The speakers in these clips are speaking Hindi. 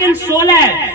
आर्टिकल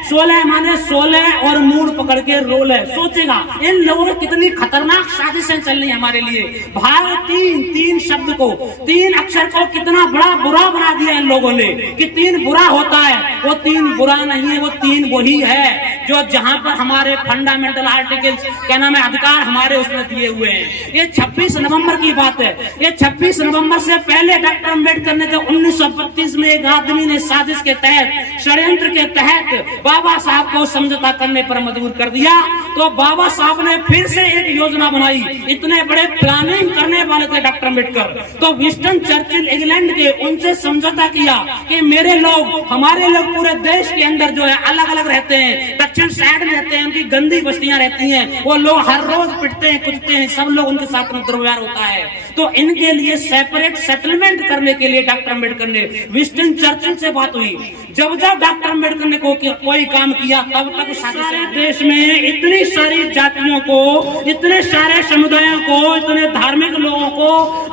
16 माने 16 और मूड पकड़ के रोल है। सोचेगा इन लोगों की कितनी खतरनाक साजिशें चल रही हमारे लिए। भाग तीन शब्द को, 3 अक्षर को कितना बड़ा बुरा बना दिया इन लोगों ने कि 3 बुरा होता है। वो 3 बुरा नहीं है, वो 3 वही है जो जहां पर हमारे फंडामेंटल आर्टिकल्स क्या नाम है अधिकार हमारे उसमें दिए हुए हैं। ये 26 नवंबर की बात है। ये 26 नवंबर से पहले डॉक्टर अम्बेडकर ने जब 1932 में एक आदमी ने साजिश के तहत, षड्यंत्र के तहत बाबा साहब को समझौता करने पर मजबूर कर दिया, तो बाबा साहब ने फिर से एक योजना बनाई। इतने बड़े प्लानिंग करने वाले थे डॉक्टर अम्बेडकर, तो विंस्टन चर्चिल इंग्लैंड के, उनसे समझौता किया कि मेरे लोग, हमारे लोग पूरे देश के अंदर जो है अलग अलग रहते हैं, दक्षिण साइड में रहते हैं, उनकी गंदी बस्तियां रहती हैं, वो लोग हर रोज पिटते हैं, कुचते हैं, सब लोग उनके साथ में दुर्व्यवहार होता है। तो इनके लिए सेपरेट सेटलमेंट करने के लिए डॉक्टर अम्बेडकर ने विंस्टन चर्चिल से बात हुई। जब डॉक्टर अम्बेडकर ने कोई काम किया, तब तक सारे देश में इतनी सारी जातियों को, इतने सारे समुदायों को, इतने धार्मिक लोगों को,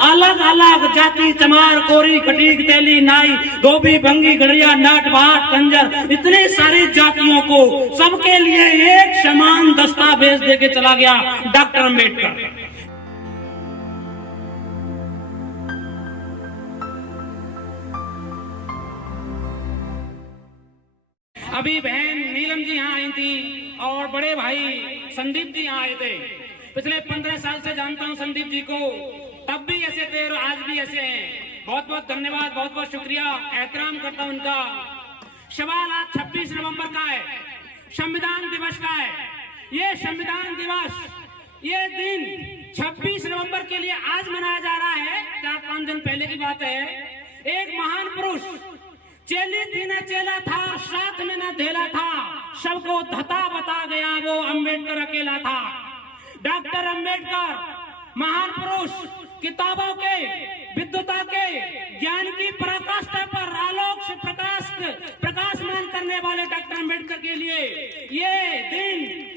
अलग अलग जाति, चमार, कोरी, खटीक, तेली, नाई, धोबी, भंगी, गड़िया, नाट, भाट, कंजर, इतने सारी जातियों को सबके लिए एक समान दस्तावेज देके चला गया डॉक्टर अम्बेडकर। अभी बहन नीलम जी यहाँ आई थी और बड़े भाई संदीप जी यहाँ आए थे। पिछले 15 साल से जानता हूँ संदीप जी को, तब भी ऐसे थे और आज भी ऐसे हैं। बहुत बहुत धन्यवाद, बहुत बहुत शुक्रिया, एहतराम करता हूँ उनका। सवाल आज 26 नवंबर का है, संविधान दिवस का है। ये संविधान दिवस, ये दिन 26 नवंबर के लिए आज मनाया जा रहा है। 4-5 दिन पहले की बात है। एक महान पुरुष, चेली थी न चेला था, साथ में न धेला था, सबको धता बता गया वो अम्बेडकर अकेला था। डॉक्टर अम्बेडकर महान पुरुष, किताबों के, विद्वता के, ज्ञान की पराकाष्ठा पर आलोक से प्रकाशमान करने वाले डॉक्टर अम्बेडकर के लिए ये दिन,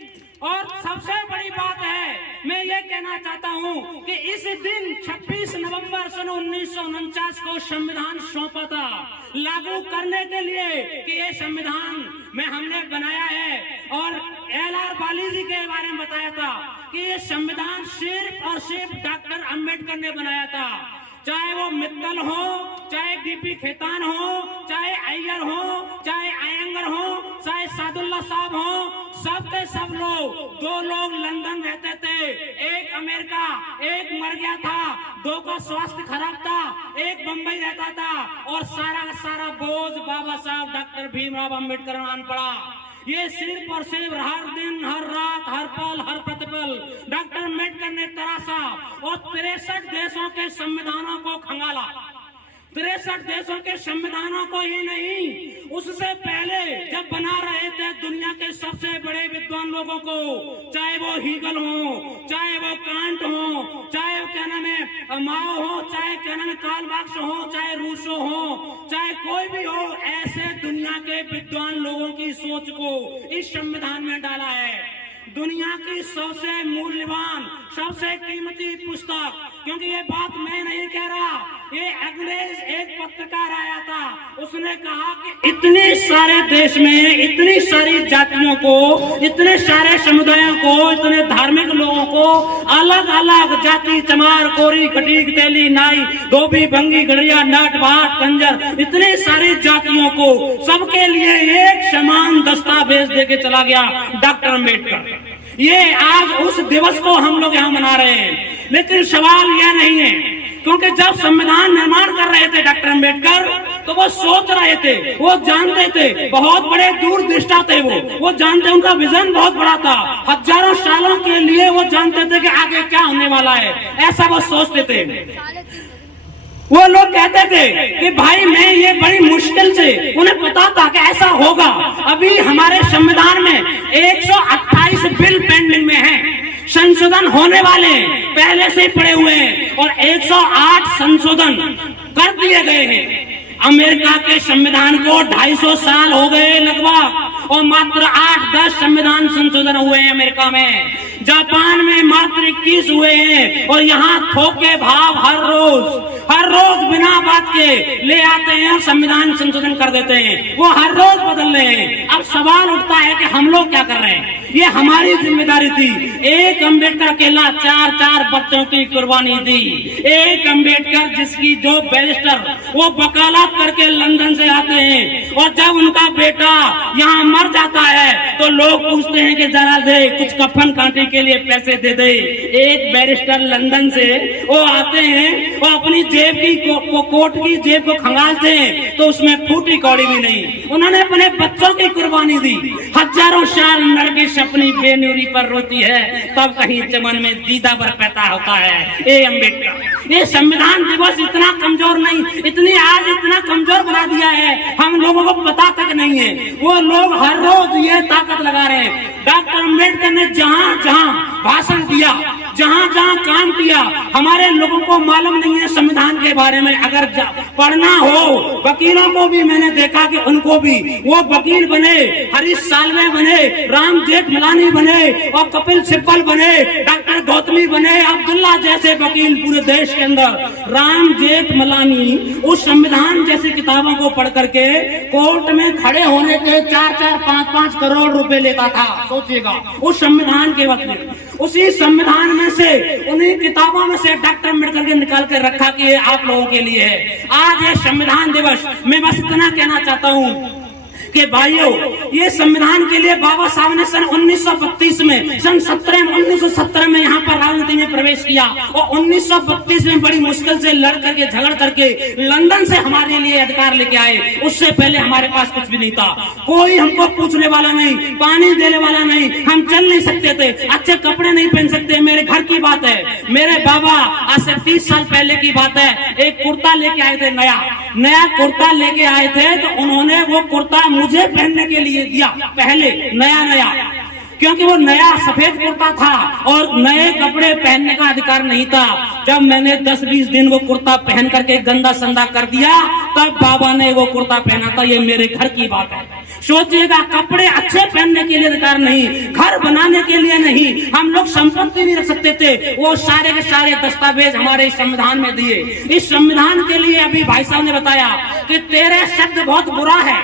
और सबसे बड़ी बात है, मैं ये कहना चाहता हूं कि इस दिन 26 नवंबर सन 1949 को संविधान सौंपा था लागू करने के लिए कि ये संविधान में हमने बनाया है। और LR बाली जी के बारे में बताया था कि ये संविधान सिर्फ और सिर्फ डॉक्टर अम्बेडकर ने बनाया था। चाहे वो मित्तल हो, चाहे DP खेतान हो, चाहे अय्यर हो, चाहे अयंगर हो, चाहे सादुल्ला साहब हो, सब के सब लोग, 2 लोग लंदन रहते थे, एक अमेरिका, एक मर गया था, 2 का स्वास्थ्य खराब था, एक बंबई रहता था, और सारा का सारा बोझ बाबा साहब डॉक्टर भीमराव अम्बेडकर आन पड़ा। ये सिर्फ और सिर्फ हर दिन, हर रात, हर पल, हर प्रतिपल डॉक्टर अम्बेडकर ने तराशा और 63 देशों के संविधानों को खंगाला। 63 देशों के संविधानों को ही नहीं, उससे पहले जब बना रहे थे दुनिया के सबसे बड़े विद्वान लोगों को, चाहे वो हीगल हो, चाहे वो कांट हो, चाहे वो क्या नाम है माओ हो, चाहे क्या नाम है कार्ल मार्क्स हो, चाहे रूसो हो, चाहे कोई भी हो, ऐसे दुनिया के विद्वान लोगों की सोच को इस संविधान में डाला है। दुनिया की सबसे मूल्यवान, सबसे कीमती पुस्तक, क्योंकि ये बात मैं नहीं कह रहा, ये अंग्रेज एक पत्रकार आया था, उसने कहा कि इतने सारे देश में इतनी सारी जातियों को, इतने सारे समुदायों को, इतने धार्मिक लोगों को, अलग अलग जाति, चमार, कोरी, खटीक, तेली, नाई, धोबी, भंगी, गड़िया, नाट, भाट, कंजर, इतने सारी जातियों को सबके लिए एक समान दस्तावेज देके चला गया डॉक्टर अम्बेडकर। ये आज उस दिवस को हम लोग यहाँ मना रहे हैं। लेकिन सवाल यह नहीं है, क्योंकि जब संविधान निर्माण कर रहे थे डॉक्टर अम्बेडकर, तो वो सोच रहे थे, वो जानते थे, बहुत बड़े दूरदृष्टा थे वो जानते, उनका विजन बहुत बड़ा था। हजारों सालों के लिए वो जानते थे कि आगे क्या होने वाला है, ऐसा वो सोचते थे। वो लोग कहते थे कि भाई मैं ये बड़ी मुश्किल से, उन्हें पता था कि ऐसा होगा। अभी हमारे संविधान में 128 बिल पेंडिंग में हैं, संशोधन होने वाले पहले से ही पड़े हुए हैं, और 108 संशोधन कर दिए गए हैं। अमेरिका के संविधान को 250 साल हो गए लगभग, और मात्र 8-10 संविधान संशोधन हुए हैं अमेरिका में। जापान में मात्र 21 हुए हैं, और यहाँ थोके भाव हर रोज बिना बात के ले आते हैं, संविधान संशोधन कर देते हैं, वो हर रोज बदल रहे हैं। सवाल उठता है कि हम लोग क्या कर रहे हैं। ये हमारी जिम्मेदारी थी। एक अम्बेडकर अकेला 4 बच्चों की कुर्बानी दी। एक अम्बेडकर जिसकी जो बैरिस्टर वो वकालत करके लंदन से आते हैं और जब उनका बेटा यहाँ मर जाता है तो लोग पूछते हैं कि जरा दे कुछ कफन कांटे के लिए पैसे दे दे। एक बैरिस्टर लंदन से वो आते हैं और अपनी जेब की कोट की जेब को खंगालते हैं तो उसमें फूटी कौड़ी भी नहीं। उन्होंने अपने बच्चों की कुर्बानी दी। हजारों साल नरगिस अपनी बेनुरी पर रोती है तब कहीं चमन में दीदा पर पैदा होता है। ए अम्बेडकर, ये संविधान दिवस इतना कमजोर नहीं, आज इतना कमजोर बना दिया है हम लोगों को पता तक नहीं है। वो लोग हर रोज ये ताकत लगा रहे हैं। डॉक्टर अम्बेडकर ने जहां जहां भाषण दिया, जहां जहां काम किया, हमारे लोगों को मालूम नहीं है संविधान के बारे में। अगर पढ़ना हो, वकीलों को भी मैंने देखा कि उनको भी वो वकील बने, हरीश साल्वे बने, राम जेठमलानी बने और कपिल सिब्बल बने, डॉक्टर गौतमी बने, अब्दुल्ला जैसे वकील पूरे देश के अंदर। राम जेठमलानी उस संविधान जैसी किताबों को पढ़ करके कोर्ट में खड़े होने के 4-4, 5-5 करोड़ रुपए लेता था। सोचिएगा उस संविधान के वक्त में, उसी संविधान में से, उन्हीं किताबों में से डॉक्टर अम्बेडकर के निकाल के रखा कि ये आप लोगों के लिए है। आज ये संविधान दिवस, मैं बस इतना कहना चाहता हूँ कि भाइयों, ये संविधान के लिए बाबा साहब ने सन 1932 में, सन 1917 में यहाँ पर राजनीति में प्रवेश किया और 1932 में बड़ी मुश्किल से लड़ करके झगड़ करके लंदन से हमारे लिए अधिकार लेके आए। उससे पहले हमारे पास कुछ भी नहीं था, कोई हमको पूछने वाला नहीं, पानी देने वाला नहीं, हम चल नहीं सकते थे, अच्छे कपड़े नहीं पहन सकते। मेरे घर की बात है, मेरे बाबा आज से 30 साल पहले की बात है, एक कुर्ता लेके आए थे, नया कुर्ता लेके आए थे तो उन्होंने वो कुर्ता मुझे पहनने के लिए दिया, पहले नया, क्योंकि वो नया सफेद कुर्ता था और नए कपड़े पहनने का अधिकार नहीं था। जब मैंने 10-20 दिन वो कुर्ता पहन करके गंदा संदा कर दिया तब बाबा ने वो कुर्ता पहना था। ये मेरे घर की बात है। सोचिएगा, कपड़े अच्छे पहनने के लिए अधिकार नहीं, घर बनाने के लिए नहीं, हम लोग संपत्ति नहीं रख सकते थे। वो सारे के सारे दस्तावेज हमारे इस संविधान में दिए। इस संविधान के लिए अभी भाई साहब ने बताया कि 13 शब्द बहुत बुरा है।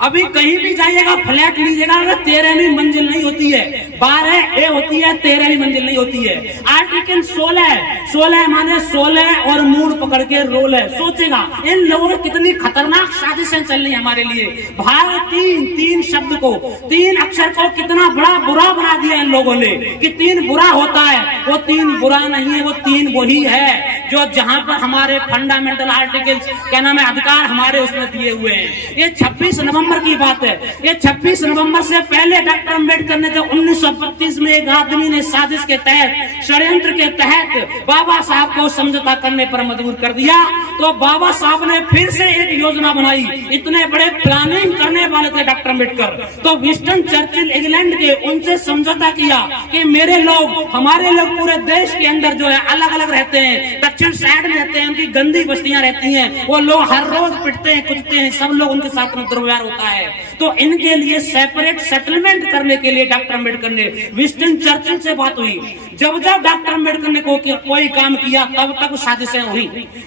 अभी कहीं भी जाइएगा, फ्लैट लीजिएगा, 13वीं मंजिल नहीं होती है, 12A होती है, 13वीं मंजिल नहीं होती है। आर्टिकल 16 माने 16 और मूड पकड़ के रोल है। सोचेगा इन लोगों ने कितनी खतरनाक साजिशें चल रही हमारे लिए। भारत तीन शब्द को, 3 अक्षर को कितना बड़ा बुरा बना दिया इन लोगों ने कि 3 बुरा होता है। वो 3 बुरा नहीं है, वो 3 वही है जो जहां पर हमारे फंडामेंटल आर्टिकल्स क्या नाम है, अधिकार हमारे उसमें दिए हुए हैं। ये 26 नवंबर की बात है। ये 26 नवंबर से पहले डॉक्टर अम्बेडकर ने, जब 1932 में एक आदमी ने साजिश के तहत, षड्यंत्र के तहत बाबा साहब को समझौता करने पर मजबूर कर दिया, तो बाबा साहब ने फिर से एक योजना बनाई। इतने बड़े प्लानिंग करने वाले थे डॉक्टर अम्बेडकर, तो विंस्टन चर्चिल इंग्लैंड के, उनसे समझौता किया कि मेरे लोग, हमारे लोग पूरे देश के अंदर जो है अलग अलग रहते हैं, दक्षिण साइड में रहते हैं, उनकी गंदी बस्तियां रहती हैं, वो लोग हर रोज पिटते हैं, कुचते हैं, सब लोग उनके साथ में दुर्व्यवहार होता है। तो इनके लिए सेपरेट सेटलमेंट करने के लिए डॉक्टर अम्बेडकर ने, विंस्टन चर्चिल से बात हुई। जब डॉक्टर अम्बेडकर ने कोई काम किया तब तक साजिशें हुई,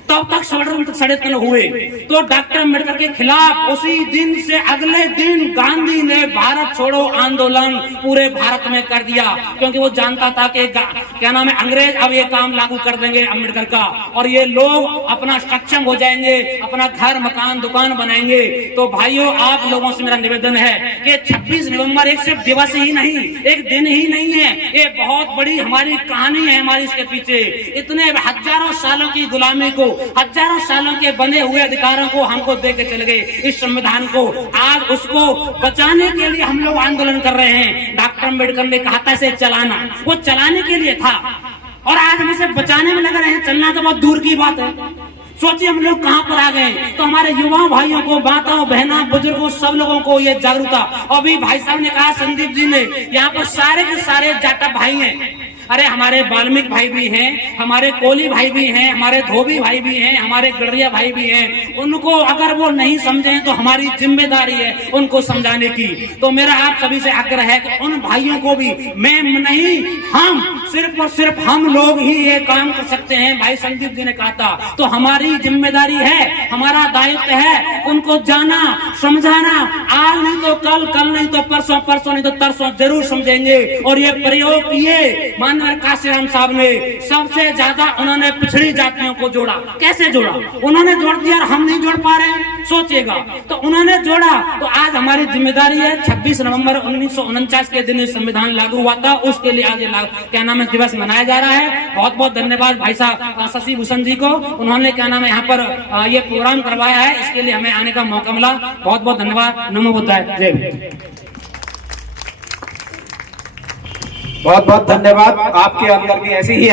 तब तक षड्यंत्र हुए। तो डॉक्टर अम्बेडकर के खिलाफ उसी दिन से अगले दिन गांधी ने भारत छोड़ो आंदोलन पूरे भारत में कर दिया, क्योंकि वो जानता था कि क्या नाम है, अंग्रेज अब ये काम लागू कर देंगे अम्बेडकर का और ये लोग अपना सक्षम हो जाएंगे, अपना घर मकान दुकान बनाएंगे। तो भाइयों, आप लोगों से मेरा निवेदन है कि 26 नवंबर एक सिर्फ दिवस ही नहीं, एक दिन ही नहीं है, ये बहुत बड़ी हमारी कहानी है। हमारी इसके पीछे इतने हजारों सालों की गुलामी को, हजारों सालों के बने हुए अधिकारों को हमको दे के चले गए इस संविधान को। आज उसको बचाने के लिए हम लोग आंदोलन कर रहे हैं। डॉक्टर अम्बेडकर ने कहा था इसे चलाना, वो चलाने के लिए था और आज हम इसे बचाने में लग रहे हैं। चलना तो बहुत दूर की बात है। सोचिए हम लोग कहां पर आ गए। तो हमारे युवा भाइयों को, माताओं बहनों बुजुर्गों सब लोगों को ये जागरूकता। अभी भाई साहब ने कहा, संदीप जी ने, यहाँ पर सारे के सारे जाटा भाई हैं। अरे हमारे वाल्मीकि भाई भी हैं, हमारे कोली भाई भी हैं, हमारे धोबी भाई भी हैं, हमारे गड़रिया भाई भी हैं। उनको अगर वो नहीं समझे तो हमारी जिम्मेदारी है उनको समझाने की। तो मेरा आप सभी से आग्रह है कि उन भाइयों को भी, मैं नहीं, हम सिर्फ और सिर्फ हम लोग ही ये काम कर सकते हैं। भाई संदीप जी ने कहा था, तो हमारी जिम्मेदारी है, हमारा दायित्व है उनको जाना, समझाना। आज नहीं तो कल, कल नहीं तो परसों, परसों नहीं तो तरसों जरूर समझेंगे। और ये प्रयोग किए माननीय काशीराम साहब ने, सबसे ज्यादा उन्होंने पिछड़ी जातियों को जोड़ा। कैसे जोड़ा? उन्होंने जोड़ दिया और हम नहीं जोड़ पा रहे हैं, सोचिएगा। तो उन्होंने जोड़ा, तो आज हमारी जिम्मेदारी है। 26 नवंबर 1949 के दिन संविधान लागू हुआ था, उसके लिए आज क्या नाम है दिवस मनाया जा रहा है। बहुत बहुत धन्यवाद भाई साहब शशि भूषण जी को, उन्होंने क्या नाम है यहाँ पर ये प्रोग्राम करवाया है, इसके लिए हमें आने का मौका मिला। बहुत बहुत धन्यवाद। नमो बुद्धाय। जय हिंद। बहुत बहुत धन्यवाद। आपके अंदर की ऐसी ही